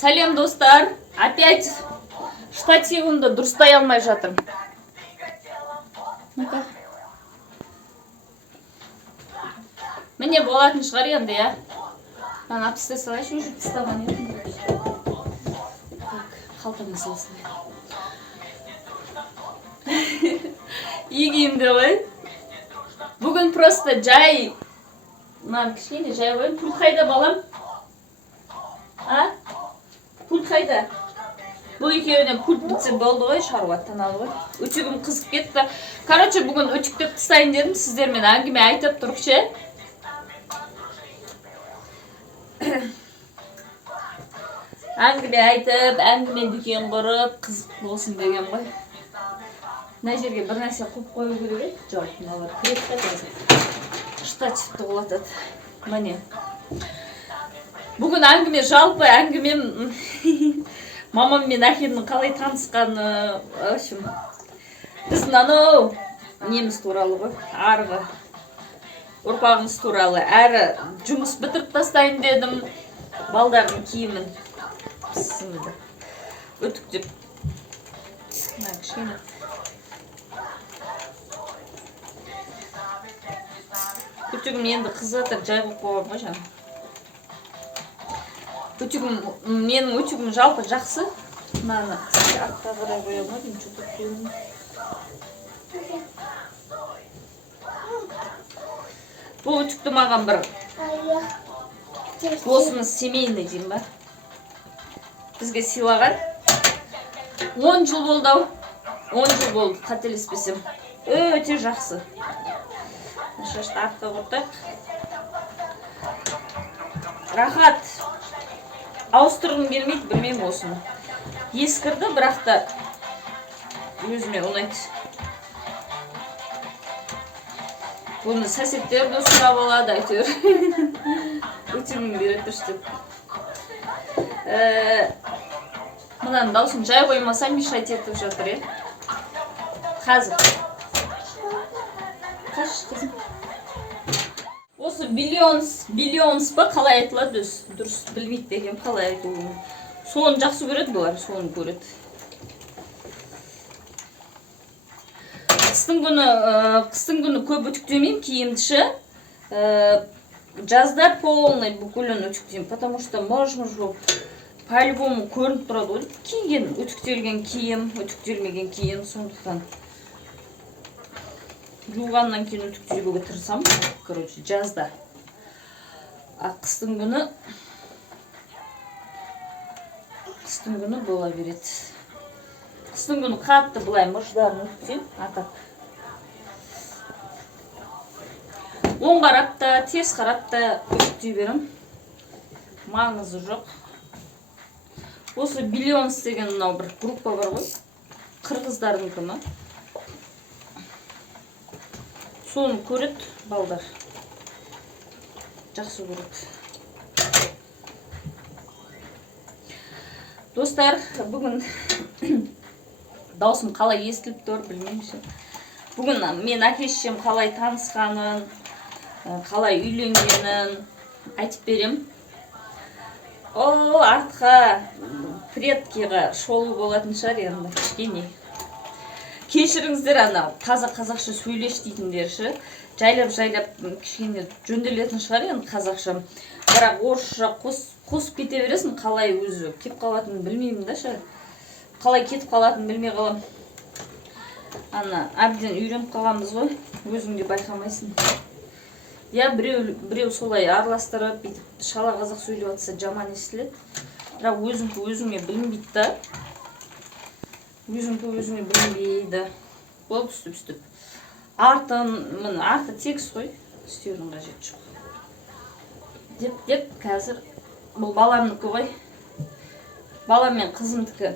Сәлем достар, опять штативімді дұрыстай алмай жатырмын. Міне болатын шығар енді, я. Мен апыстай салайшы, уже тыстаған едім. Қалтамды салсын. Егейімді ғой. Бүгін просто жай. Мынаны кішкене жай қойым. Пульт қайда балам? А? Пульт қайда? Бұл екеуінен пульт бітсе болды ғой, шаруаттан алды ғой. Өтігім қызып кетті. Короче, бүгін өтіктеп тыстайын дедім. Сіздермен әңгіме айтып тұрып ше. Әңгіме айтып, әңгіме дүкен құрып, қызық болсын деген ғой. Мына жерге бір нәрсе қойып қою керек еді. Жоқ, мыналар кіреді де қазір. Штативті құлатады. Міне. Бүгін әңгіме, жалпы әңгімем мамам мен әкемнің қалай танысқаны, в общем, біздің анау неміз туралы ғой, арғы ұрпағымыз туралы. Әрі жұмыс бітіріп тастайын дедім, балдардың киімін сіңді. Өтіктеп. Кішкене. Өтігім енді қызатыр, жай қойып қойған ғой жаңа. Менің өтігім жалпы жақсы. Мынаны артқа қарай қоя алмадым, жұтып қойдым. Бұл өтікті маған бір досымыз семейный деймін ба. Бізге сыйлаған. 10 жыл болды ау. 10 жыл болды, қателеспесем. Өте жақсы. Шашты артқа құрттық. Рахат. Ауыстырғым келмейді, білмеймін осыны. Ескірді, бірақ та өзіме ұнайды. Бұны соседтер де сұрап алады, әйтеуір. Өтігім береді тұрштып. Мұнан даусын жай қоймасам мешать етіп жатыр, е. Қазір. Қаш, қызым. Осы биллионс ба қалай айтылады, дұрыс білмейді деген қалай айтуын. Соны жақсы көреді бұлар, соны көреді. Қыстың күні көп өтіктемеймін, киімдіші. Жазда полный бүкілін өтіктемеймін, потому что мож-мож болып по-любому көрініп тұрады ғой. Киген, өтіктелген киім, өтіктелмеген киім, сондықтан. Жуғаннан кейін өтіктелгеге тырысам, короче, жазда. Қыстың күні бола береді. Қыстың күні қатты бұлай мұждарын өтіктем, атап. Оң қарап та, терс қарап та өтіктей берім. Маңызы жоқ. Осы биллионс деген мынау бір группа бар ғой. Қырғыздардың кімі. Соны көреді балдар. Жақсы көреді. Достар, бүгін даусым қалай естіліп тұр, білмеймін. Бүгін мен әке-шешем қалай танысқанын, қалай үйленгенін айтып берем. О, артқа предкеға шолу болатын шығар енді, кішкене. Кешіріңіздер, ана таза қазақша сөйлеш дейтіндерші. Жайлап кішкене жөнделетін шығар енді қазақша. Бірақ орысша қосып кете бересің, қалай өзі кеп қалатынын білмеймін да шығар. Қалай кетіп қалатынын білмей қалам. Ана, әбден үйреніп қалғанбыз ғой, өзіңде байқамайсың. Я біреу солай араластырып, шала қазақ сөйлеп атса жаман естіледі. Бірақ өзіңе білінбейді да. Өзіңе білінбейді. Болды үстіп. Арты текст қой, істеудің қажеті жоқ. Деп, қазір бұл баламдікі ғой. Балам мен қызымдікі.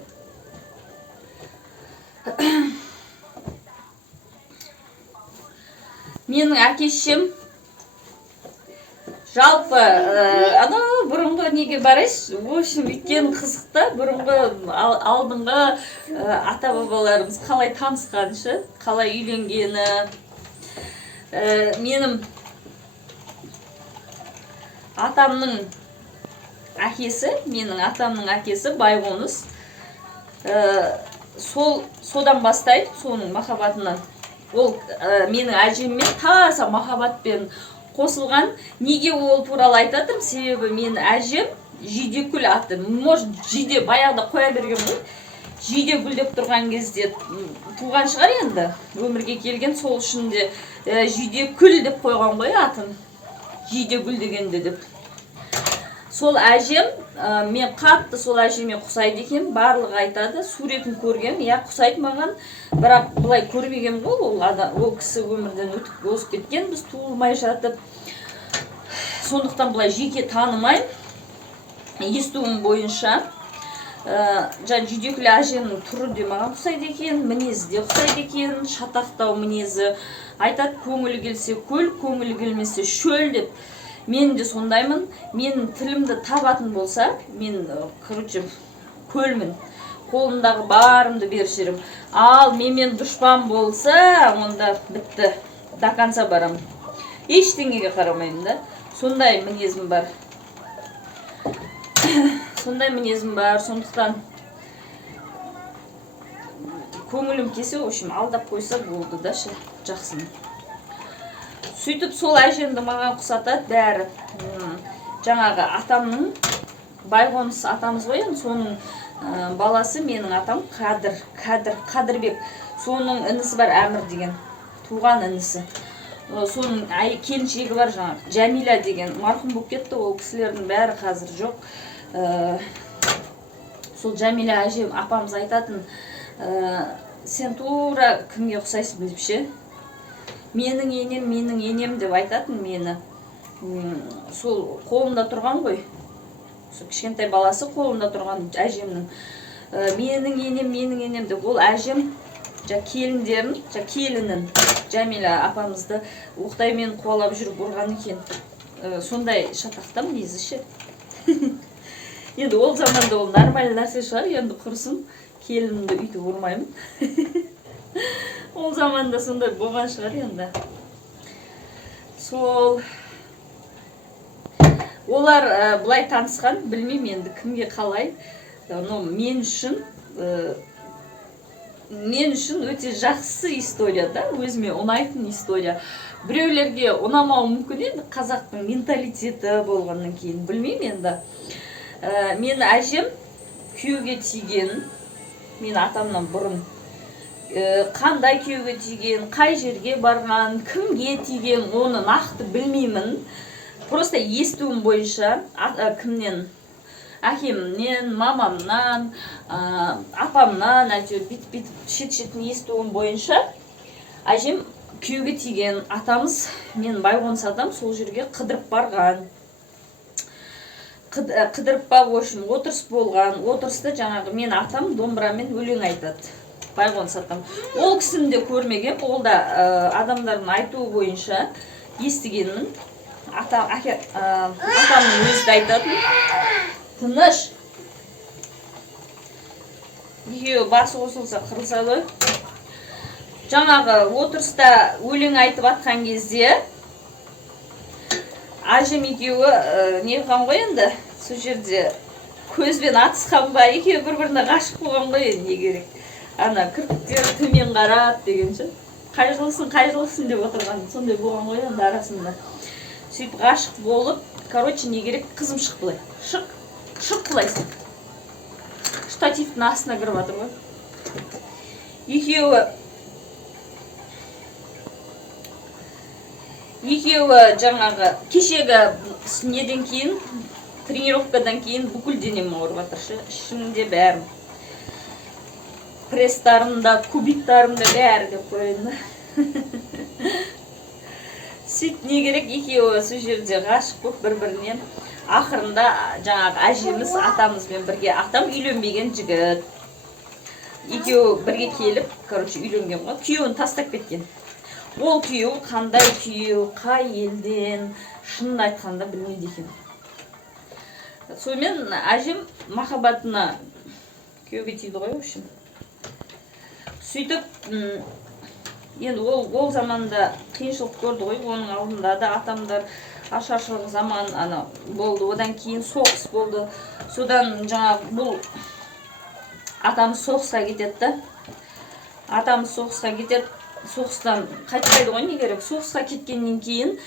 Менің әке-шешем жалпы, бұрынғы неге барайш, в общем, өткен қызықта бұрынғы алдыңғы ата-бабаларымыз қалай танысқаншы, қалай үйленгені. Менің атамның әкесі, менің атамның әкесі Байғоныс. Содан бастайды, соның махаббатынан. Ол менің әжеммен таза махаббатпен қосылған. Неге ол туралы айтатырмын? Себебі менің әжем Жидекүл аты. Может, Жиде баяғыда қоя берген ғой. Жидекүл деп тұрған кезде туған шығар енді. Өмірге келген, сол үшін де Жидекүл деп қойған ғой атын. Жидекүл дегенде деп. Сол әжем, мен қатты сол әжеме құсайды екен, барлығы айтады, суретін көргем, құсайды маған, бірақ бұлай көрмеген ғой, ол кісі өмірден өтіп кеткен, біз туылмай жатып, сондықтан бұлай жеке танымаймын. Естуім бойынша, Жидекүл әжемнің түрі де маған құсайды екен, мінезі де құсайды екен, шатақтау мінезі, айтады, көңілі келсе көл, көңілі келмесе шөл деп. Мен де сондаймын, мен тілімді табатын болса, мен, көлмін, қолымдағы барымды бершерім. Ал менмен дұшпан болса, онда бітті, до конца барам. Ештеңеге қарамаймын да, сондай мінезім бар. Сондай мінезім бар, сондықтан көңілім кесе, алдап қойса болды да, жақсыны. Сөйтіп сол әжемді маған құсатады бәрі. Жаңағы атамның, Байғоныс атамыз ғой, соның баласы менің атам Қадырбек. Соның інісі бар Әмір деген, туған інісі. Соның келіншегі бар жаңағы, Жәмила деген, марқұм болып кетті, ол кісілердің бәрі қазір жоқ. Сол Жәмила әжем апамыз айтатын, сен тура кімге ұқсайсың біліпше? Менің енем деп айтатын мені. Сол қолында тұрған ғой. Сол кішкентай баласы қолында тұрған әжемнің. Менің енем деп. Ол әжем келінін Жәмила апамызды оқтаймен қуалап жүріп ұрған екен. Сондай шатақтам незі ше. Енді ол заманда ол нормальный нәрсе шығар, енді құрсын келінімді үйтіп ұрмаймын. Ол заманда сондай болған шығар енді. Сол олар бұлай танысқан, білмеймін енді кімге қалай. Мен үшін өте жақсы история да, өзіме ұнайтын история. Біреулерге ұнамауы мүмкін енді, қазақтың менталитеті болғаннан кейін, білмеймін енді. Мен әжем күйеуге тиген, мен атамнан бұрын қандай күйеуге тиген, қай жерге барған, кімге тиген, оны нақты білмеймін. Просто естуім бойынша, кімнен, әкемнен, мамамнан, апамнан, бүйтіп шет-шетін естуім бойынша, әжем күйеуге тиген, атамыз, мен Байғоныс атам сол жерге қыдырып барған. Қыдырып бап, отырыс болған, отырысты жаңағы мен атам домбырамен өлең айтады. Байғоныс атам. Ол кісіні де көрмеген, ол да адамдардың айтуы бойынша естігенмін. Атамның өзі де айтатын. Тыныш. Екеуі басы қосылса қырылса ғой. Жаңағы отырыста өлең айтып атқан кезде әжем екеуі не қылған ғой енді, сол жерде көзбен атысқан ба, екеуі бір-біріне ғашық болған ғой, не керек. Ана кірпіктері төмен қарап дегенше, қайжылықсын деп отырған, сондай болған ғой енді арасында. Сөйтіп ғашық болып, не керек, қызым шық былай. Шық құлайсың. Штативтің астына кіріп атыр ғой. Екеуі жаңағы кешегі неден кейін, тренировкадан кейін бүкіл денем ауырып жатыр, ішімде бәрім. Пресстарымда, кубиктарымда бәрі деп қойын. Сөйт не керек, екеуі сол жерде ғашық болып бір-бірінен. Ақырында жаңағы әжеміз атамызбен бірге, атам үйленбеген жігіт. Екеуі бірге келіп, үйленген ғой, күйеуін тастап кеткен. Ол күйеу қандай күйеу, қай елден, шынын айтқанда білмейді екен. Сонымен әжем махаббатына күйеуге тиді ғой үшін. Сөйтіп, енді ол заманда қиыншылық көрді ғой, оның алдында да ашаршылық заман ана болды, одан кейін соғыс болды. Содан жаңағы бұл атамыз соғысқа кетеді да. Атамыз соғысқа кетеді, соғыстан қайтпайды ғой, не керек. Соғысқа кеткеннен кейін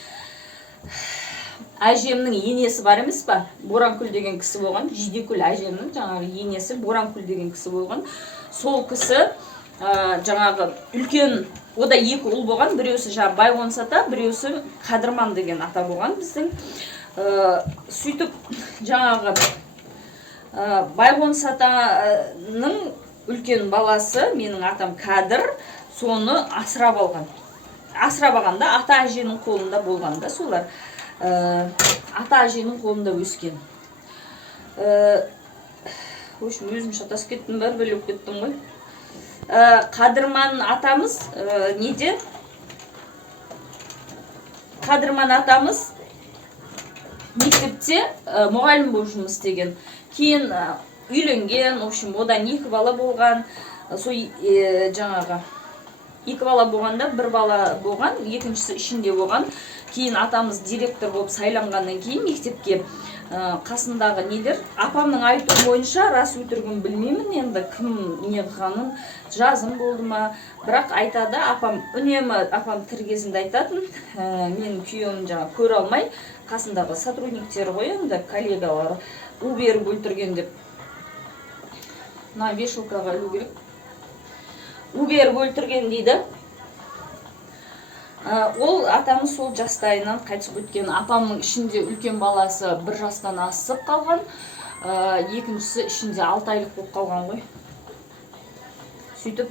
әжемнің енесі бар емес па? Боранкүл деген кісі болған. Жидекүл әжемнің жаңағы енесі Боранкүл деген кісі болған. Сол кісі жаңағы үлкен, ода екі ұл болған. Біреусі жаңағы Байғоныс ата, біреусі Қадырман деген ата болған біздің. Сөйтіп жаңағы Байғоныс атаның үлкен баласы, менің атам Кәдір, соны асырап алған. Асырап алғанда ата әженің қолында болғанда солар. Ата әженің қолында өскен. Өзім шатасып кеттім, бәрі бөліп кеттім ғой. Қадырман атамыз неде? Қадырман атамыз мектепте мұғалім болып жұмыс істеген. Кейін үйленген, в общем, одан екі бала болған. Сол жаңағы екі бала болғанда бір бала болған, екіншісі ішінде болған. Кейін атамыз директор болып сайланғаннан кейін мектепке қасындағы нелер, апамның айтуы бойынша, рас өтірігін білмеймін, енді кім не қылғанын, жазым болды ма, бірақ айтады, апам үнемі, апам тірі кезінде айтатын, менің күйеуім жаңа көре алмай, қасындағы сотрудниктері ғой, енді коллегалары у беріп өлтірген деп. Мына вешалкаға ілу керек. У беріп өлтірген дейді. Ол атамыз сол жастайынан қайтып өткен. Апамның ішінде үлкен баласы 1 жастан асып қалған, екіншісі ішінде 6 айлық болып қалған ғой. Сөйтіп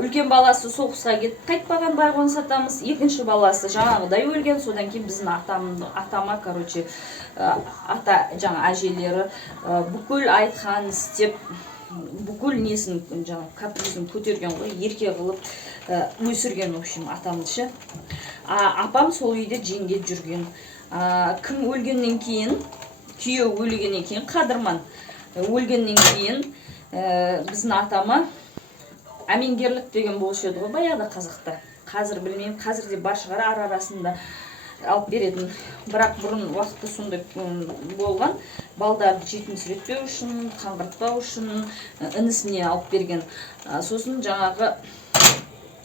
үлкен баласы соғысқа кетіп қайтпаған Байғоныс атамыз, екінші баласы жаңағыдай өлген. Содан кейін біздің атама, короче, ата жаңа әжелері бүкіл айтқан істеп, бүкіл несін жаңа капризін көтерген ғой, ерке қылып өсірген, в общем, атамызшы. Апам сол үйде жеңге жүрген. Кім өлгеннен кейін, күйеу өлгеннен кейін, Қадырман өлгеннен кейін біздің атама әмеңгерлік деген болушы еді ғой баяғыда қазақта. Қазір білмеймін, қазір де бар шығар ара-арасында алып беретін. Бірақ бұрын уақытта сондай болған. Балдарды жетімсіретпеу үшін, қаңғыртпау үшін інісіне алып берген. Сосын жаңағы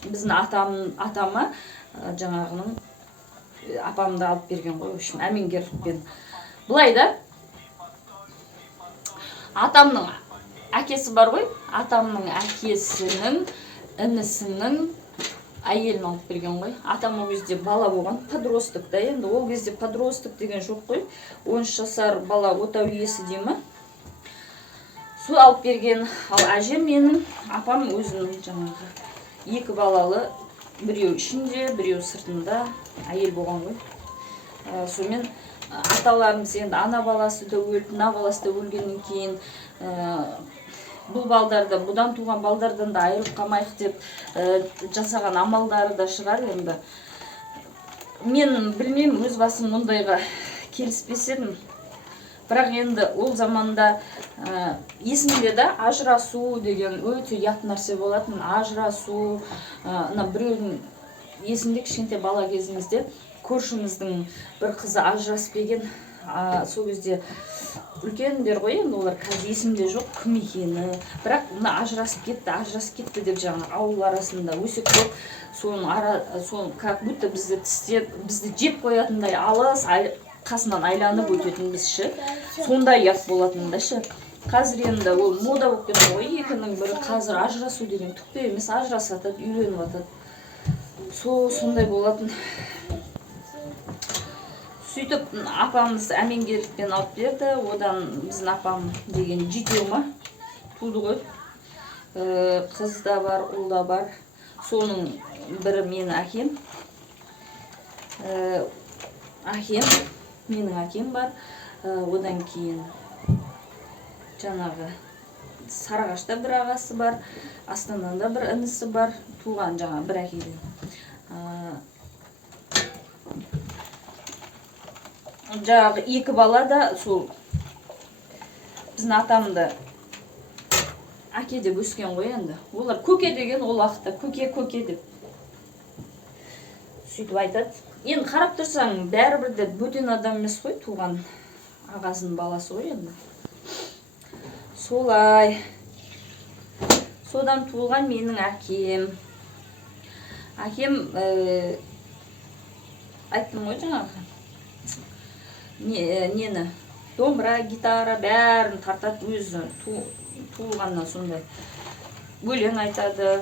біздің атама жаңағының апамды алып берген ғой, үшін әмеңгерлікпен. Бұлай да атамның әкесі бар ғой, атамның әкесінің інісінің әйелін алып берген ғой. Атам ол кезде бала болған, подросток да, енді ол кезде подросток деген жоқ қой. 13 жасар бала отау иесі деймі. Сол алып берген. Ал әжем менің апам өзінің жаңағы екі балалы, біреу ішінде, біреу сыртында әйел болған ғой. Сонымен аталарымыз енді ана баласы да өлді, мына баласы да өлгеннен кейін бұл балдарды, бұдан туған балдардан да айырып қалмайық деп жасаған амалдары да шығар енді. Мен білмеймін, өз басым мұндайға келіспес едім. Бірақ енді ол заманда есімде да ажырасу деген өте ұят нәрсе болатын. Ажырасу, біреудің есімде кішкентай бала кезімізде көршіміздің бір қызы ажырасып келген. Сол кезде үлкендер ғой, енді олар қазір есімде жоқ кім екені. Бірақ мына ажырасып кетті деп жаңа ауыл арасында өсек болып, соны как будто бізді тістеп, бізді жеп қоятындай алыс қасынан айланып өтетінбіз ше. Сондай ұят болатынында ше. Қазір енді ол мода болып кетті ғой, екінің бірі қазір ажырасу деген түкте емес, ажырасады, үйленіп жатады. Сондай болатын. Сөйтіп апамыз әмеңгерлікпен алып берді. Одан біздің апам деген жетеу ма туды ғой. Қыз да бар, ұл да бар. Соның бірі менің әкем. Менің әкем бар. Одан кейін жаңағы Сарыағашта бір ағасы бар. Астанада бір інісі бар. Туған жаңа бір әкеден. Жаңағы екі бала да сол біздің атамды әке деп өскен ғой енді. Олар көке деген ол уақытта көке деп. сөйтіп айтады. Енді қарап тұрсаң, бәрібір де бөтен адам емес қой, туған ағасының баласы ғой енді. Солай. Содан туылған менің әкем. Әкем айттым ғой жаңағы. Нені? Домбыра, гитара бәрін тартады өзі туылғаннан сондай. Өлең айтады.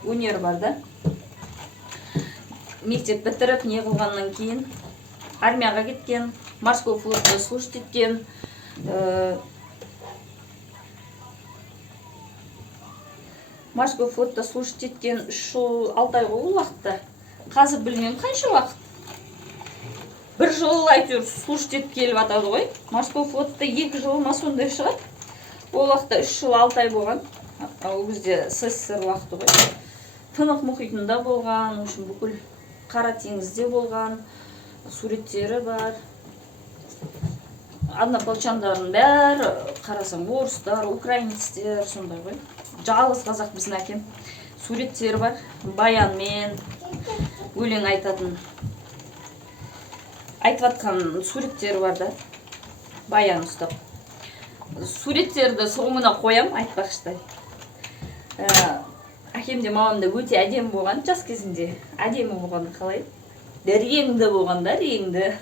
Өнер бар да. Мектеп бітіріп не қылғаннан кейін армияға кеткен, морской флотта служить еткен. Морской флотта служить еткен 3 жыл 6 ай ғой уақытта. Қазір білмеймін қанша уақыт. 1 жыл әйтеуір служить етіп келіп атады ғой. Морской флотта 2 жыл ма сондай шығар. Ол уақытта 3 жыл 6 ай болған. Ол кезде СССР уақыты ғой. Тынық мұхитында болған, үшін бүкіл Қара теңізде болған, суреттері бар. Однополчандардың бәрі қарасаң, орыстар, украинецтер сондай ғой. Жалғыз қазақ біздің әкем. Суреттері бар, баянмен өлең айтатын. Айтып атқан суреттері бар да, баян ұстап. Суреттерді соңына қоям, айтпақшыдай. Әкем де мамам да өте әдемі болған жас кезінде. Әдемі болған қалай? Реңді болған да, реңді.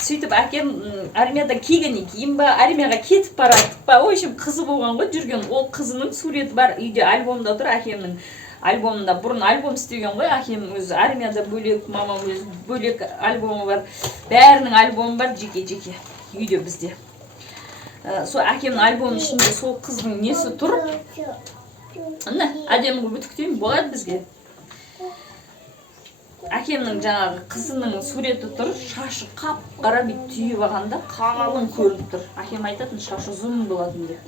Сөйтіп әкем армияда кигеннен кейін ба, армияға кетіп баратып ба, ойшым қызы болған ғой жүрген. Ол қызының суреті бар, үйде альбомда тұр, әкемнің альбомында. Бұрын альбом істеген ғой, әкем өзі армияда бөлек, мамам өзі бөлек альбомы бар. Бәрінің альбомы бар, жеке-жеке үйде бізде. Сол әкемнің альбомының ішінде сол қыздың несі тұр. Әдемі өтіктеймін болады бізге. Әкемнің жаңағы қызының суреті тұр, шашы қап-қара бет түйіп алғанда қалың көрініп тұр. Әкем айтатын шашы ұзын болатын деп.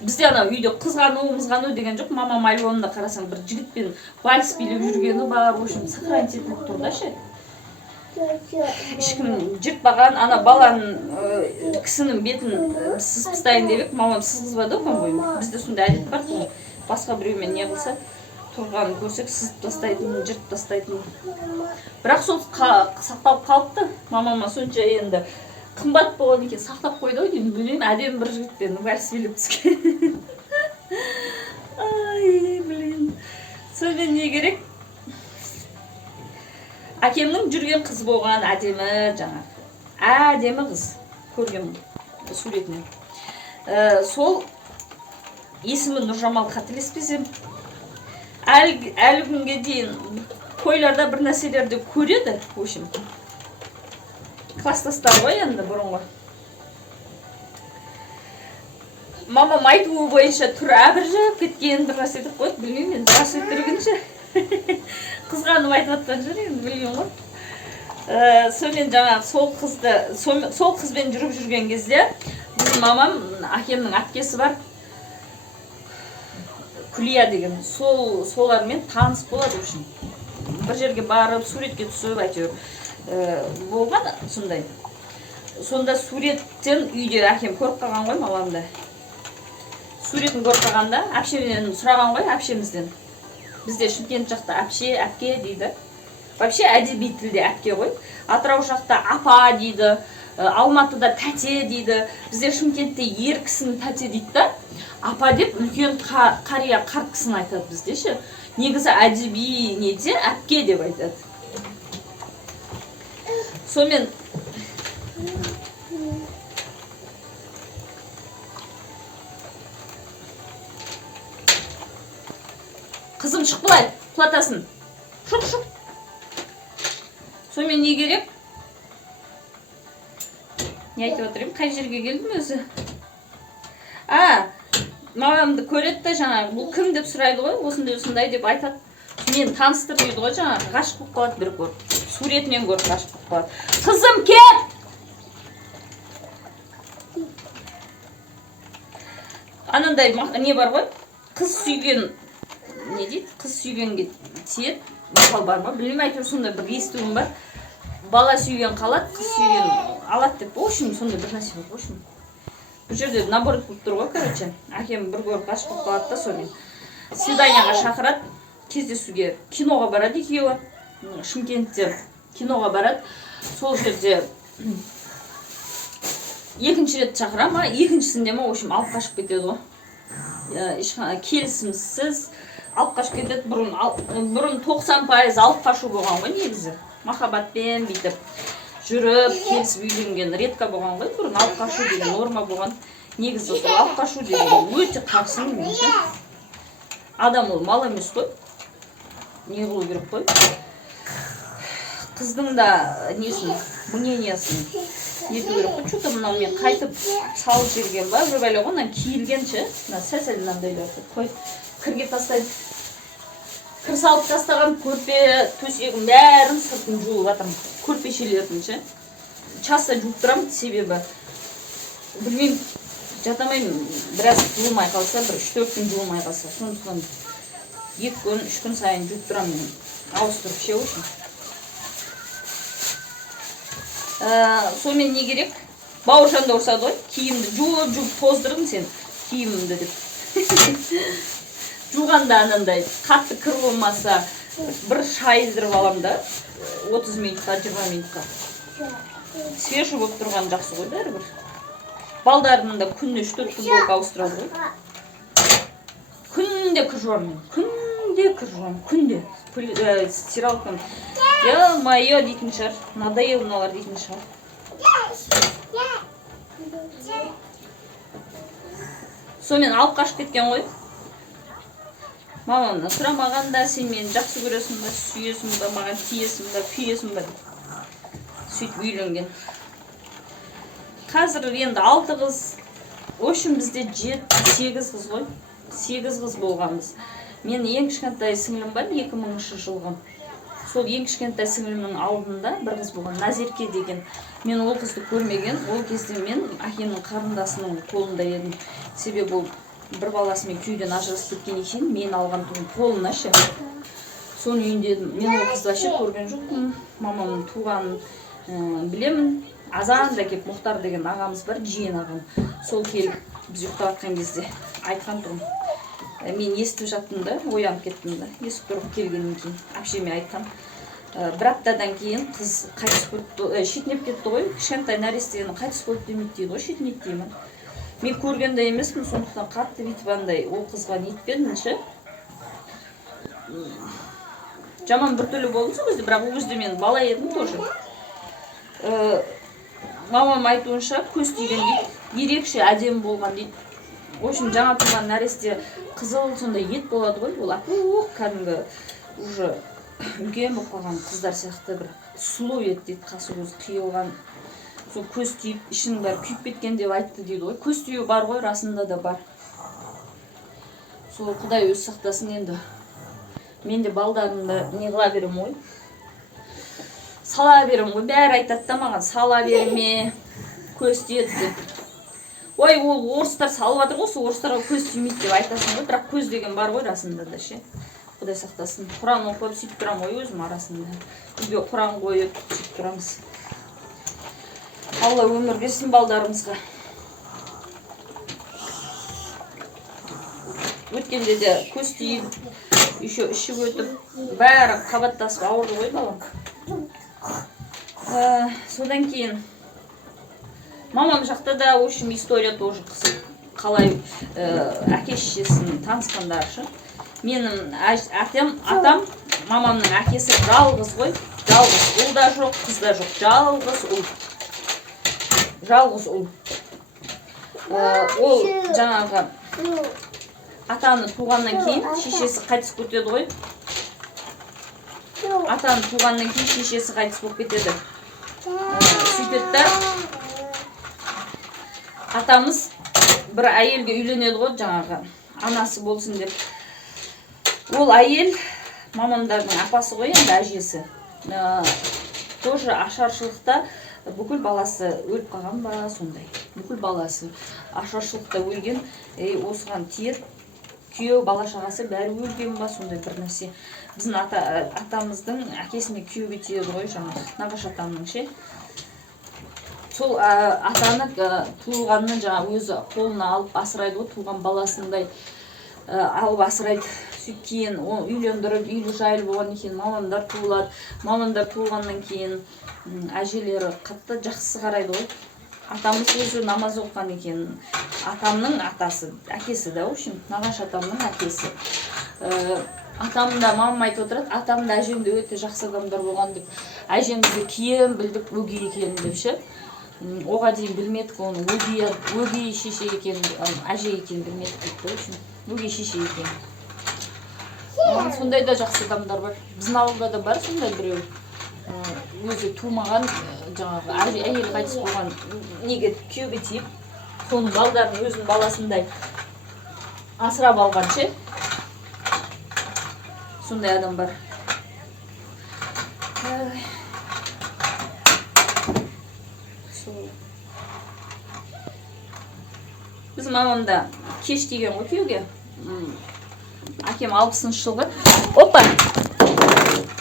Бізде ана үйде қызғану деген жоқ. Мамам альбомында қарасаң бір жігітпен вальс билеп жүргені бар, в общем, сохранить етіліп тұр да ше. Ешкім жыртпаған, ана баланың кісінің бетін сызып тастайын деп ек, мамам сызғызбады ғой. Бізде сондай әдет бар, басқа біреумен не қылса тұрғанын көрсек сызып тастайтын, жыртып тастайтын. Бірақ сол сақталып қалыпты. Мамама сонша енді қымбат болған екен, сақтап қойды ғой деймін. Білмеймін, әдемі бір жігітпен вальс билеп түскен. Ай, блин. Сонымен не керек? Әкемнің жүрген қыз болған әдемі жаңағы. Әдемі қыз көргенмін суретінен. Сол есімі Нұржамал қателеспесем. Әлі күнге дейін тойларда бір нәрселерді көреді, өшім. Кластастар ғой енді бұрынғы. Мамам айтуы бойынша түр әбіржіп кеткен бір нәрсе деп қойды, білмеймін, енді жас өттіргінші. Қызғанып айтып атқан жүр, енді білмеймін ғой. Сонымен жаңағы сол қызбен жүріп жүрген кезде біздің мамам, әкемнің әпкесі бар, Күлия деген, солармен таныс болады үшін. Бір жерге барып, суретке түсіп, әйтеуір болған сондай. Сонда суреттен үйде әкем көріп қалған ғой мамамды. Суретін көріп қалғанда әпшемнен сұраған ғой, әпшемізден. Бізде Шымкент жақта әпше, әпке дейді. Вообще әдеби тілде әпке ғой. Атырау жақта апа дейді, Алматыда тәте дейді. Бізде Шымкентте ер кісінің тәте дейді да. Апа деп үлкен қария қарт кісіні айтады бізде ше. Негізі әдеби неде әпке деп айтады. Сонымен қызым шық былай, құлатасын. Шық. Сонымен не керек? Не айтып отырайын? Қай жерге келдім өзі? Мамамды көреді де жаңағы, бұл кім деп сұрайды ғой, осындай деп айтады. Мен таныстыр дейді ғой жаңағы, ғашық болып қалады бір көріп. Суретінен көріп ғашық болып қалады. Қызым кет! Анандай не бар ғой? Қыз сүйген, не дейді? Қыз сүйгенге тиеді. Мақал бар ма? Білмеймін, әйтеуір сондай бір естуім бар. Бала сүйген қалады, қыз сүйген алады деп. О, үшін сондай бір нәрсе бар, о үшін. Бұл жерде наоборот болып тұр ғой, короче. Әкем бір көріп ғашық болып қалады да сонымен. свиданияға шақырады, кездесуге, киноға барады екеуі. Шымкентте киноға барады. Сол жерде екінші рет шақыра ма, екіншісінде ма, в общем, алып қашып кетеді ғой. Келісімсіз алып қашып кетеді. Бұрын 90% алып қашу болған ғой негізі. Махаббатпен бүйтіп жүріп, келісіп үйленген редко болған ғой. Бұрын алып қашу деген норма болған. Негізі алып қашу деген өте қарсымын меніңше. Адам ол мал емес қой. Не қылу керек қой. Қыздың да несін, мнениясын ету керек қой. Что-то мынау мен қайтып салып жерген ба, бір бәле ғой, киілгенше, сәл-сәл мынандайлар қой, кірге тастайды. Кір салып тастаған көрпе, төсегім бәрін сыртын жуып жатырмын. Көрпешелердің ше. Часто жуып тұрамын, себебі білмеймін, жатамаймын, біраз жуылмай қалса, бір 3-4 күн жуылмай қалса, сондықтан 2 күн, 3 күн сайын жуып тұрамын мен, ауыстырып ше үшін. Сонымен не керек? Бауыржан да ұрсады ғой, киімді жуып тоздырдың сен киімімді деп. Жуғанда анандай қатты кір болмаса, бір шайыздырып алам да, 30 минутқа, 20 минутқа. Свежий болып тұрған жақсы ғой бәрібір. Балдарының да күнде 3-4 күн болып ауыстырады ғой. Күнде кір жуамын мен, күнде. Стиралкам. Ё-моё дейтін шығар, надоел мыналар дейтін шығар. Сонымен алып қашып кеткен ғой. Мамамнан сұрамағанда, сен мені жақсы көресің ба, сүйесің ба, маған тиесің ба, күйесің ба. Сөйтіп үйленген. Қазір енді 6 қыз, общем бізде 7-8 қыз ғой. 8 қыз болғанбыз. Мен ең кішкентай сіңлім бар 2000 жылғы. Сол ең кішкентай сіңлімнің алдында бір қыз болған, Назерке деген. Мен ол қызды көрмеген, ол кезде мен әкемнің қарындасының қолында едім. Себебі ол бір баласымен күйден ажырасып кеткен екен, мен алған туым қолына ше. Соның үйінде едім. Мен ол қызды ше көрген жоқпын. Мамамның туғанын білемін. Азанда кеп Мұхтар деген ағамыз бар, жиен ағам. Сол келіп біз ұйықтап жатқан кезде айтқан тұғым. Мен естіп жаттым да, оянып кеттім да. Есіп тұрып келгеннен кейін әпшеме айтқан. Бір аптадан кейін қыз қайтыс болды, шетінеп кетті ғой. Кішкентай нәрестені қайтыс болды демейді дейді ғой, шетінеп деймін. Мен көргенде емеспін, сондықтан қатты бүйтіп андай ол қызға нетпедім ше. Жаман бір түрлі болдым сол кезде, бірақ ол кезде мен бала едім тоже. Мамам айтуынша көз тиген дейді, ерекше әдемі болған дейді. В общем, жаңа туған нәресте қызыл сондай ет болады ғой, ол апуық кәдімгі уже үлкен болып қалған қыздар сияқты бір сұлу ет дейді, қасы көзі қиылған. Сол көз тиіп, ішінің бәрі күйіп кеткен деп айтты дейді ғой. Көз тию бар ғой, расында да бар. Сол Құдай өз сақтасын енді. Мен де балдарымды не қыла берем ғой. Сала берем ғой, бәрі айтады да маған, сала берме, көз тиеді деп. Ой, ол орыстар салып жатыр ғой, сол орыстарға көз тимейді деп айтасың ғой, бірақ көз деген бар ғой расында да ше. Құдай сақтасын. Құран оқып сөйтіп тұрам ғой өзім арасында. Үйге Құран қойып сөйтіп тұрамыз. Алла өмір берсін балдарымызға. Өткенде де көз тиіп, еще ішіп өтіп, бәрі қабаттасып ауырды ғой балам. Содан кейін мамам жақта да, в общем, история тоже қызық. Қалай әке-шешесін танысқандар. Менің атам, мамамның әкесі жалғыз ғой. Жалғыз ұл да жоқ, қыз да жоқ. Жалғыз ұл. Жалғыз ұл. Ол жаңағы атаны туғаннан кейін шешесі қайтыс кетеді ғой. Атаны туғаннан кейін шешесі қайтыс болып кетеді. Сөйтеді да атамыз бір әйелге үйленеді ғой, жаңағы анасы болсын деп. Ол әйел мамамдардың апасы ғой, енді әжесі. Тоже ашаршылықта бүкіл баласы өліп қалған ба, сондай. Бүкіл баласы ашаршылықта өлген, осыған тиер, күйеу бала шағасы бәрі өлген ба, сондай бір нәрсе. Біздің атамыздың әкесіне күйеуге тиеді ғой, жаңағы нағашы атамның ше. Сол атаны туылғаннан жаңа өзі қолына алып асырайды ғой, туған баласындай. алып асырайды. Кейін үйлендіріп, үйлі жайлы болғаннан кейін мамамдар туылады. Мамамдар туылғаннан кейін әжелері қатты жақсы қарайды ғой. Атамыз өзі намаз оқыған екен. Атамның атасы, әкесі да, в общем, нағашы атамның әкесі. Атам да, мамам айтып отырады, атам да әжем де өте жақсы адамдар болған деп. Әжемізді кейін білдік өгей екенін деп ше. Оға дейін білмедік оны, өгей шеше екенін, әже екенін білмедік деп, в общем, өгей шеше екен. Сондай да жақсы адамдар бар. Біздің ауылда да бар сондай біреу. Өзі тумаған, жаңағы әйел қайтыс болған, неге күйеуге тиіп, соның балдарын өзінің баласындай асырап алған ше. Сондай адам бар. Біз мамамда кеш деген ғой күйеуге. Әкем 60-шы жылғы. Опа!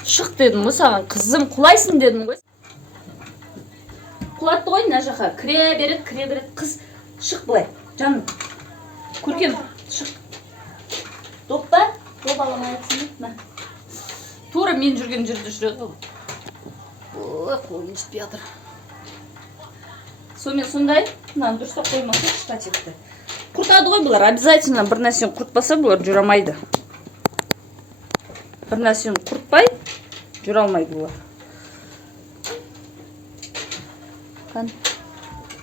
Шық дедім ғой саған, қызым, құлайсың дедім ғой. Құлатты ғой мына жаққа. Кіре береді, қыз. Шық былай, жаным. Көркем, шық. Доппа, добаламай айтсын. Тура мен жүрген жерде жүреді. Қолым жетпей жатыр. Сондай, мынаны дұрыстап қоймаса штативті. Құртады ғой бұлар, обязательно бір нәрсені құртпаса бұлар жүре алмайды. Бір нәрсені құртпай жүре алмайды бұлар.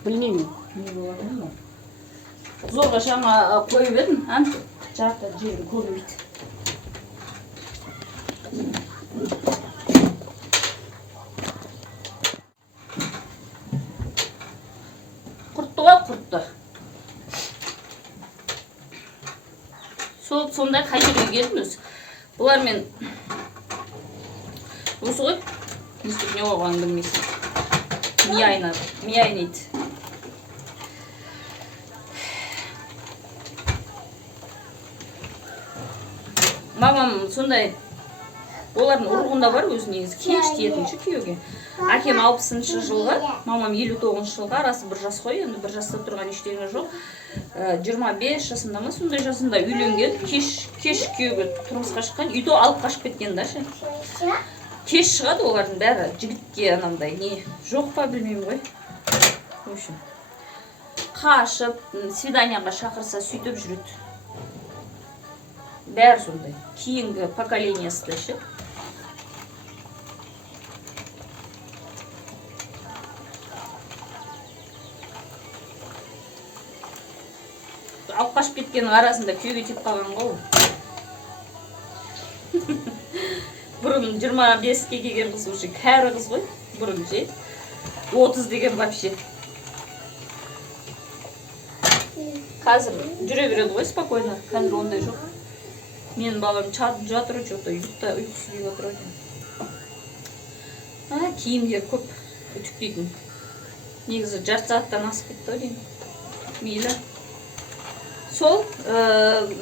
Білмеймін, не болғанын. Зорға жаңа қойып едім, жарақта жерін көрмейді. Құртты ғой, құртты. Сондай қай жерге келдім өзі. Бұлар мен осы ғой, нестіп не оғанын білмейсің. Мия айнайды. Мамам сондай, олардың ұрғында бар өзі негізі, кеш тиетінші күйеуге. Әкем 60-шы жылғы, мамам 59-шы жылғы, арасы бір жас қой, енді бір жаста тұрған ештеңе жоқ. 25 жасында ма, сондай жасында үйленген, кеш күйеуге тұрмысқа шыққан, үйді алып қашып кеткен да ше. Кеш шығады олардың бәрі, жігітке анандай, не жоқ па білмеймін ғой. В общем, қашып, свиданияға шақырса сөйтіп жүреді. Бәрі сондай, кейінгі поколениясы да ше. Алып қашып кеткеннің арасында күйеуге тиіп қалған ғой. Бұрын 25-ке келген қыз уже кәрі қыз ғой. Бұрын ше. 30 деген вообще. Қазір жүре береді ғой спокойно. Қазір ондай жоқ. Менің балам жатыр, ұйқысы күйіп отыр екен. Киімдер көп үтіктейтін. Негізі жарты сағаттан асып кетті деймін. Мейлі. Сол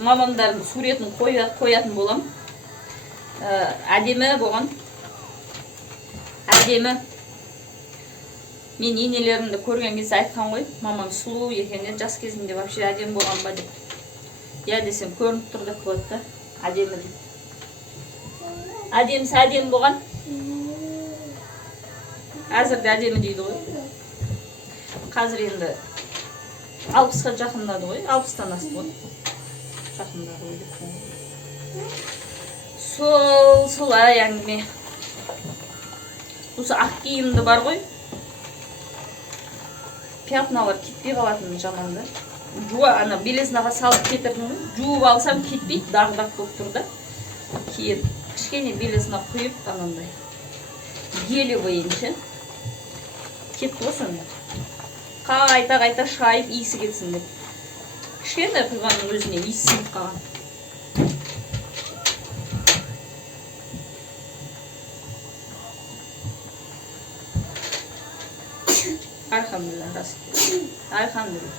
мамамдардың суретін қоятын болам. Әдемі болған. Әдемі. Мен енелерімді көрген кезде айтқан ғой. Мамам сұлу екен, жас кезінде вообще әдемі болған ба деп. Я десем көрініп тұрды қойды. Әдемі деп. Әдемісі әдемі болған. Әзірде әдемі дейді ғой. Қазір енді 60-қа жақындады ғой, 60-тан асты ғой. Жақындады ғой. Солай әңгіме. Осы ақ киімді бар ғой. Пятналар кетпей қалатын жаманда. Ана белесінаға салып кетірдім ғой. Жуып алсам кетпейді, дағдақ болып тұрды. Кейін кішкене белесіна құйып, анандай. Гелевейінші. Кетті ғой сонда. Қайта шайып иісі кетсін деп. Кішкене құйғанның өзіне иісі сіңіп қалған. Альхамдулилlah, рас. Альхамдулилlah.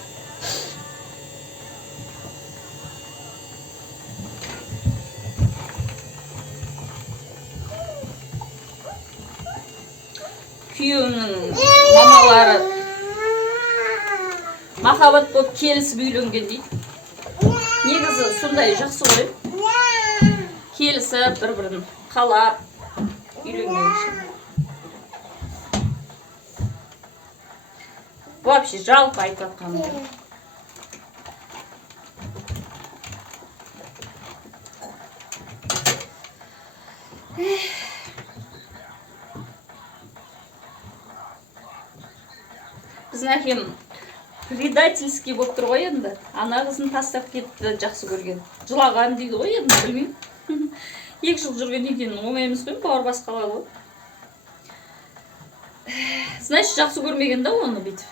Күйеуінің мамалары махаббат болып келісіп үйленген дейді. негізі сондай жақсы ғой. Келісіп, бір-бірін қалап, үйленген үшін. Вообще жалпы айтып атқаным. Біздің әкем предательский болып тұр ғой енді. Ана қызын тастап кетті, жақсы көрген. Жылаған дейді ғой енді, білмеймін. 2 жыл жүргеннен кейін оңай емес қой, бауыр басқалай ғой. Значит, жақсы көрмеген да оны бүйтіп.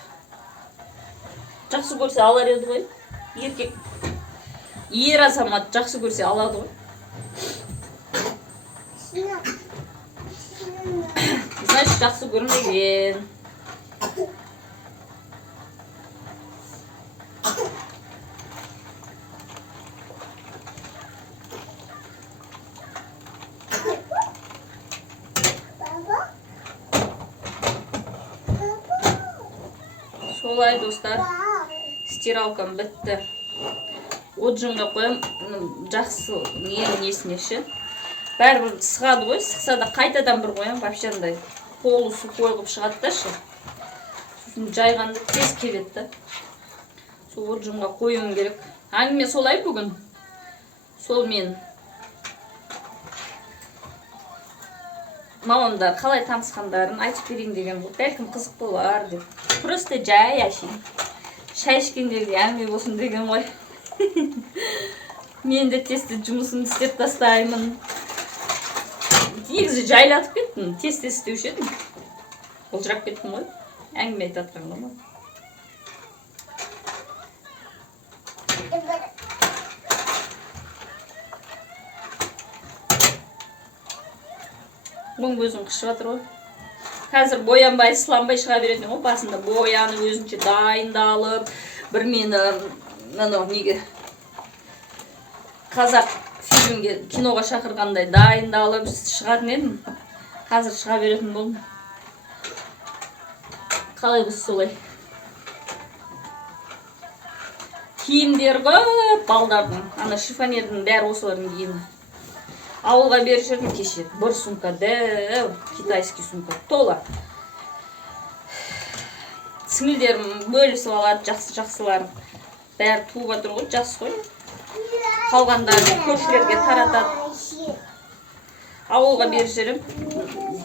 Жақсы көрсе алар еді ғой. Еркек, ер азамат жақсы көрсе алады ғой. Значит, жақсы көрмеген. Солай, достар, стиралкам бітті. Отжымға қоям, жақсы несіне ше. Бәрібір сығады ғой, сықса да қайтадан бір қоям, вообще андай қолы сухой қылып шығады да ше. Сосын жайғанды тез келеді. Сол отжымға қоюым керек. Әңгіме солай бүгін. Сол мен мамамда қалай танысқандарын айтып берейін деген бұл. Бәлкім қызық болар деп. Просто жай әшейін. Шай ішкендерге әңгіме болсын деген ғой. Мен де тесті жұмысымды істеп тастаймын. Негізі жайлатып кеттім. Тесті істеуші едім. Олжырап кеттім ғой. Әңгіме айтып атқанға ма. Бұң өзің қышып атыр ғой. Қазір боянбай, сыланбай шыға беретін ғой. Басында бояны өзінше дайындалып, бір мені неге қазақ фильмге, киноға шақырғандай дайындалып шығатын едім. Қазір шыға беретін болдым. Қалай біз солай? Киімдер көп балдардың. Ана шифонердің бәрі осылардың киімі. Ауылға беріп жүрдім кеше. Бір сумка дәу, китайский сумка тола. Сіңілдерім бөлісіп алады, жақсы-жақсыларын. Бәрі туып отыр ғой, жақсы ғой. Қалғандарын көршілерге таратады. Ауылға беріп жүрдім.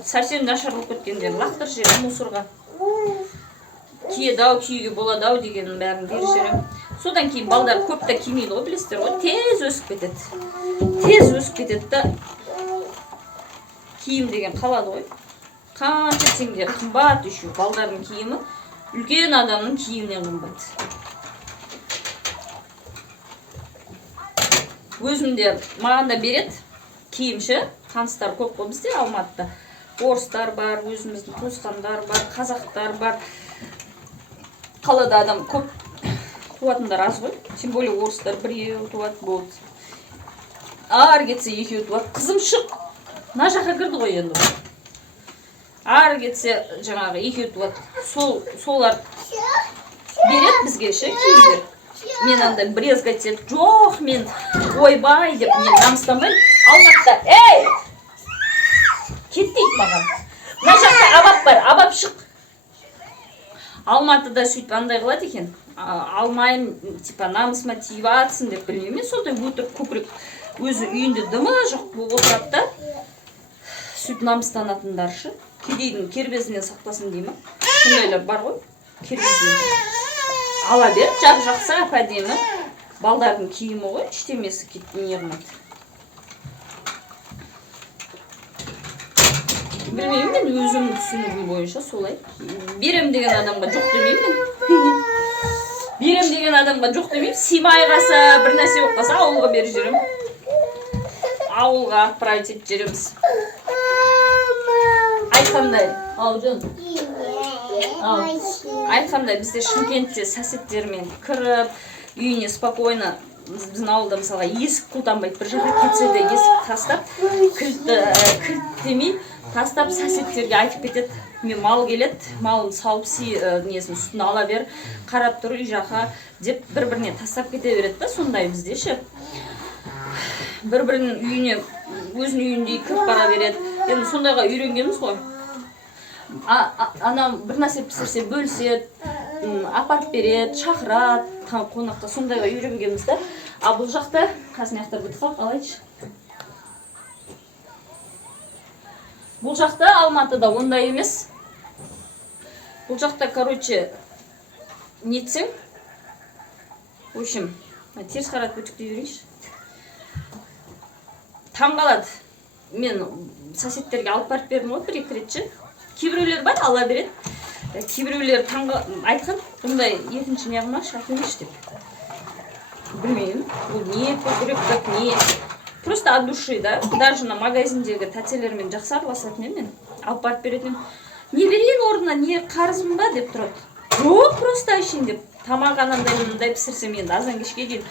Совсем нашарлық өткендер лақтыр жүрдім мусорға. Киеді-ау, киюге болады-ау дегеннің бәрін беріп жүрдім. Содан кейін балдар көп та кимейді ғой, білесіздер ғой, тез өсіп кетеді. Тез өсіп кетеді да. Киім деген қалады ғой. Қанша теңге қымбат үші. Балдардың киімі үлкен адамның киімінен қымбат. Өзімде маған да береді киімші. Таныстар көп қой бізде Алматыда. Орыстар бар, өзіміздің туысқандар бар, қазақтар бар. Қалада адам көп туатындар аз ғой. Тем более орыстар біреу туат болды. Ар кетсе екеу туат. Қызым шық. Мына жаққа кірді ғой енді. Ар кетсе жаңағы екеу туат. Солар береді бізге ше киімдер. Мен андай брезгать етіп, жоқ мен ойбай деп мен намыстанбаймын. Алматыда, ей! Кет дейді маған. Мына жақта абап бар, абап шық. Алматыда сөйтіп андай қылады екен. Алмайым, типа намысыма тиіп атсын деп білмеймін. Мен сондай өтірік көкірек өзі үйінде дымы жоқ болып отырады да. Сөйтіп намыстанатындаршы. Кедейдің кербезінен сақтасын деймін. Сондайлар бар ғой, кербезден. Ала бер, жақсы әп-әдемі. Балдардың киімі ғой, іштемесі кетті не қылмайды. Білмеймін, мен өзімнің түсінігім бойынша солай. Берем деген адамға жоқ демеймін мен. Берем деген адамға жоқ демеймін. Симай қалса, бір нәрсе болып қалса, ауылға беріп жүрем. Ауылға отправить етіп жүреміз. Айтқандай, жан. Айтқандай, бізде Шымкентте сәсеттермен кіріп, үйіне спокойно, біздің ауылда мысалға есік құлданбайды, бір жаққа кетсе де есік тастап, кілт демей, тастап соседтерге айтып кетеді. Мен мал келеді, малын сауып несін үстіне ала бер, қарап тұр үй жаққа деп бір-біріне тастап кете береді да, сондай бізде ше. Бір-бірінің үйіне, өзінің үйіндей кіріп бара береді. Енді сондайға үйренгенбіз ғой. Ана бір нәрсе пісірсе бөліседі, апарып береді, шақырады, қонаққа, сондайға үйренгенбіз да. А бұл жақта қазынаяқтар бітіп қалып алайыншы. Бұл жақта Алматыда ондай емес. Бұл жақта, короче, нетсең, в общем, теріс қаратып өтіп берейінші. Таң қалады. Мен соседтерге алып барып бердім ғой, бір-екі ретші. Кейбіреулер бар, ала береді. Кейбіреулер айтқан, бұндай екінші не қылмақшы, әкелмеші деп. Білмеймін, бұл не, көкіректік, не. Просто от души, да. Даже на магазиндегі тәтелермен жақсы араласатын мен. Алып барып беретін. Не берейін орнына, не қарызым ба деп тұрады. Жоқ, просто ашейін деп. Тамақ анандай пісірсем енді азан кешке дейін.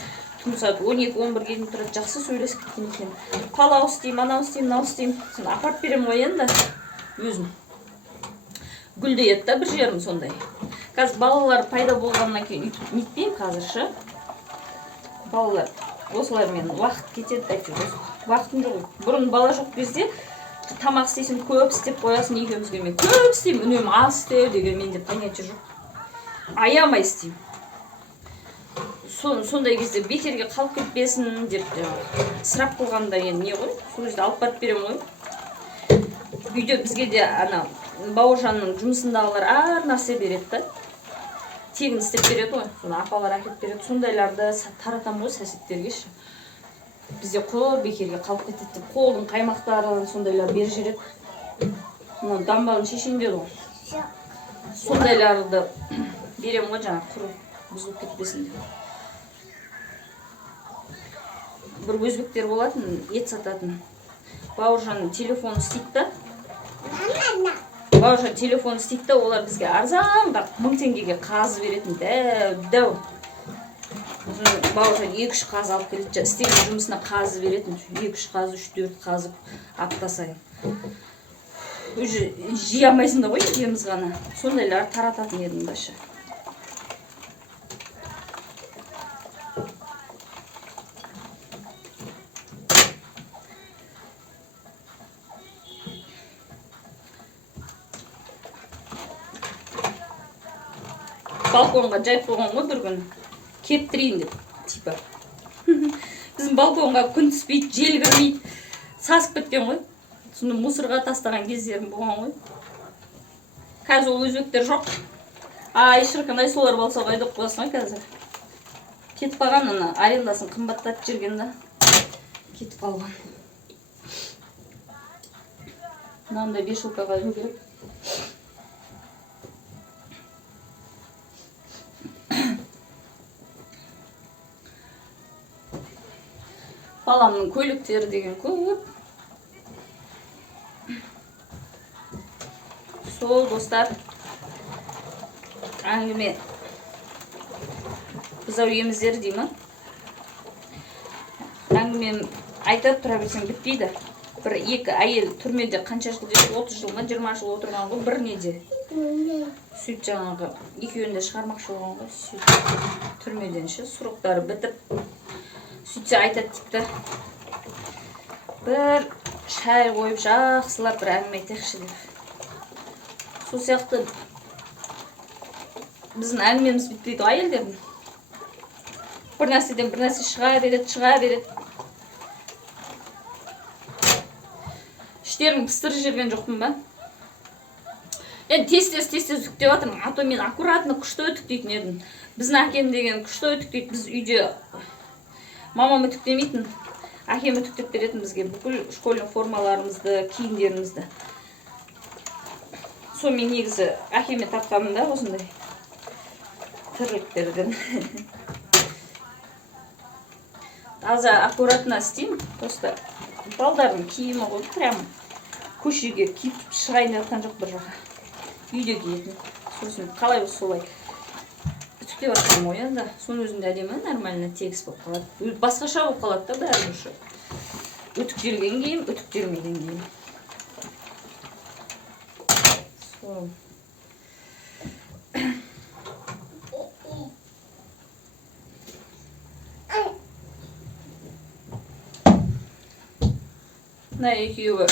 Түн сағат 12-11 дейін тұрады, жақсы сөйлесіп кеткен екен. Палау істеймін, анау істеймін, мынау істеймін. Соны апарып берем ғой енді өзім. Гүлдейеді да бір жерім сондай. Қазір балалар пайда болғаннан кейін нетпеймін қазірші. Балалар осылармен уақыт кетеді әйтеуір. Уақытым жоқ. Бұрын бала жоқ кезде тамақ істейсің, көп істеп қоясың екеумізге. Мен көп істеймін, үнемі аз істеу деген менде понятие жоқ. Аямай істеймін. Сондай кезде бекерге қалып кетпесін деп сұрап қойғанда енді не ғой? Сол жерде алып барып берем ғой. Үйде бізге де ана Бауыржанның жұмысындағылар әр нәрсе береді да. Тегін істеп береді ғой. Соны апалар әкеліп береді. Сондайларды таратамын ғой соседтерге. Бізде құр бекерге қалып кетеді деп қолдың қаймақтарын сондайлар беріп жүреді. Мына дамбалын шешейін деді ғой. Сондайларды берем ғой, жаңа құр бұзылып кетпесін деп. Бір өзбектер болатын, ет сататын. Бауыржанның телефоны істейді да. Бауыржан телефоны істейді да, олар бізге арзанға 1000 теңгеге қазы беретін. Дәу. Бауыржан 2-3 қазы алып келеді. Істеген жұмысына қазы беретін. 2-3 қазы, 3-4 қазы апта сайын. Уже жей алмайсың да ғой, екеуміз ғана. Сондайлар тарататын едім дашы. Балконға жайып қойған ғой бір күн. Кептірейін деп, типа. Біздің балконға күн түспейді, жел кірмейді. Сасып кеткен ғой. Сонда мусорға тастаған кездерім болған ғой. Қазір ол өзбектер жоқ. Ай, шіркін-ай, солар болса ғой деп қоясың ғой қазір. Кетіп қалған, ана арендасын қымбаттатып жүрген да. Кетіп қалған. Мынандай 5 рупайға ілу керек. Баламның көйлектері деген көп. Сол достар, әңгіме бұзау еміздері деймі. Әңгімен айтып тұра берсең бітпейді. Бір екі әйел түрмеде қанша жыл десе, 30 жыл ма 20 жыл отырған ғой, бір неде. Сөйт жаңағы екеуін де шығармақшы болған ғой, сөйт түрмеден ше, сұрақтары бітіп. Сөйтсе айтады тіпті. Бір шай қойып жақсылап бір әңгіме айтайықшы деп. Сол сияқты біздің әңгімеміз бітпейді әйелдердің. Бір нәрседен бір нәрсе шыға береді. Іштерін пістіріп жүрген жоқпын ба? Енді тез үтіктеп жатырмын. А то мен аккуратно күшті үтіктейтін едім. Біздің әкем деген күшті үтіктейді. Біз үйде мамам үтіктемейтін. Әкем үтіктеп беретін бізге бүкіл школьный формаларымызды, киімдерімізді. Сол мен негізі әкеме тартқанмын да осындай тірліктерден. Таза аккуратно істеймін. Просто балдардың киімі ғой, прям көшеге киіп шығайын жатқан жоқ бір жаққа. Үйде киетін. Сосын қалай солай үтіктеп жатқан ғой енді. Соның өзінде әдемі, нормально тегіс болып қалады. Басқаша болып қалады да бәрі ұшы. Үтіктелген кейін, үтіктелмеген кейін. Мына екеуі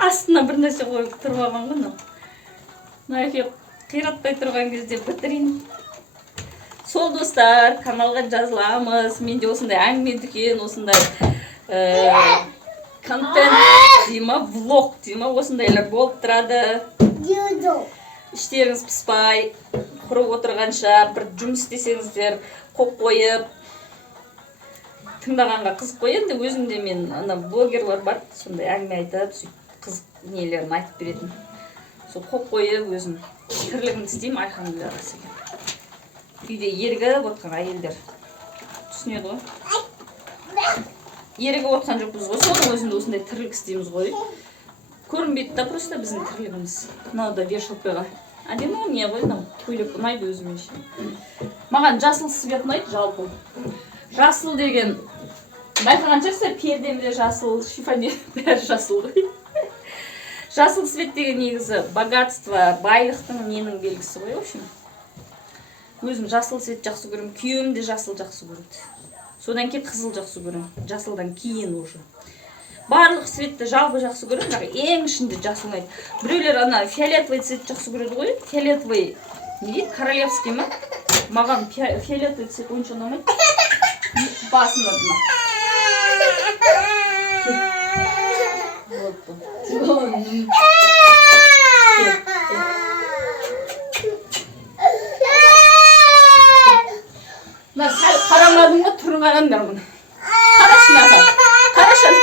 астына бір нәрсе қойып тұрып алған ғой. Мына екеуі қиратпай тұрған кезде бітірейін. Сол достар, каналға жазыламыз. Менде осындай әңгіме дүкен, осындай контент дейма, влог дейма, осындайлар болып тұрады. Іштеріңіз піспай, құрып отырғанша бір жұмыс істесеңіздер, қоп қойып, тыңдағанға қызық қой. Енді өзімде мен ана блогерлар бар, сондай әңгіме айтып, қызық нелерін айтып беретін. Сол қоп қойып, өзім тірлігімді істеймін, айқанды арасымен. Үйде ерігіп отқан әйелдер түсінеді ғой. Ерігіп отқан жоқпыз ғой, соның өзінде осындай тірлік істейміз ғой. Көрінбейді да просто біздің тірлігіміз. Мынау да вешалкаға. Әдемі не ғой, көйлек ұнайды өзіме. Маған жасыл свет ұнайды жалпы. Жасыл деген байқаған шығарсыздар, пердемде жасыл, шифоне бәрі жасыл ғой. Жасыл свет деген негізі богатство, байлықтың ненің белгісі ғой, в общем. Өзім жасыл свет жақсы көремін, күйеуім де жасыл жақсы көреді. Содан кейін қызыл жақсы көремін, жасылдан кейін уже. Барлық светті жалпы жақсы көремін, бірақ ең ішінде жасыл ұнайды. Біреулер ана фиолетовый цвет жақсы көреді ғой, фиолетовый, не дейді, королевский ма? Маған фиолетовый цвет онша ұнамайды. Басын ұрдына. Вот бұл. Қарамадың ба, тұрғандар мұны. Қарашын аға. Қарашын.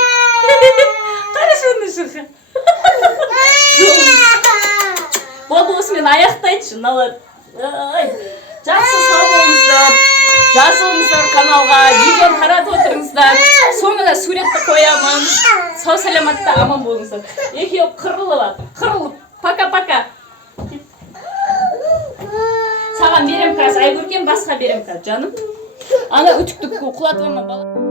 Қарашын ұшығы. Болды осымен аяқтайтшы, налар. Жақсы сау болыңыздар. Жазылыңыздар каналға, видеоны қарап отырыңыздар. Соңына суретті қоямын. Сау саламатта аман болыңыздар. Екеуі қырылып. Пока-пока. Саған берем қазір, Айгөрген басқа берем қазір, жаным. Ана үтіктік құлатып алма бала.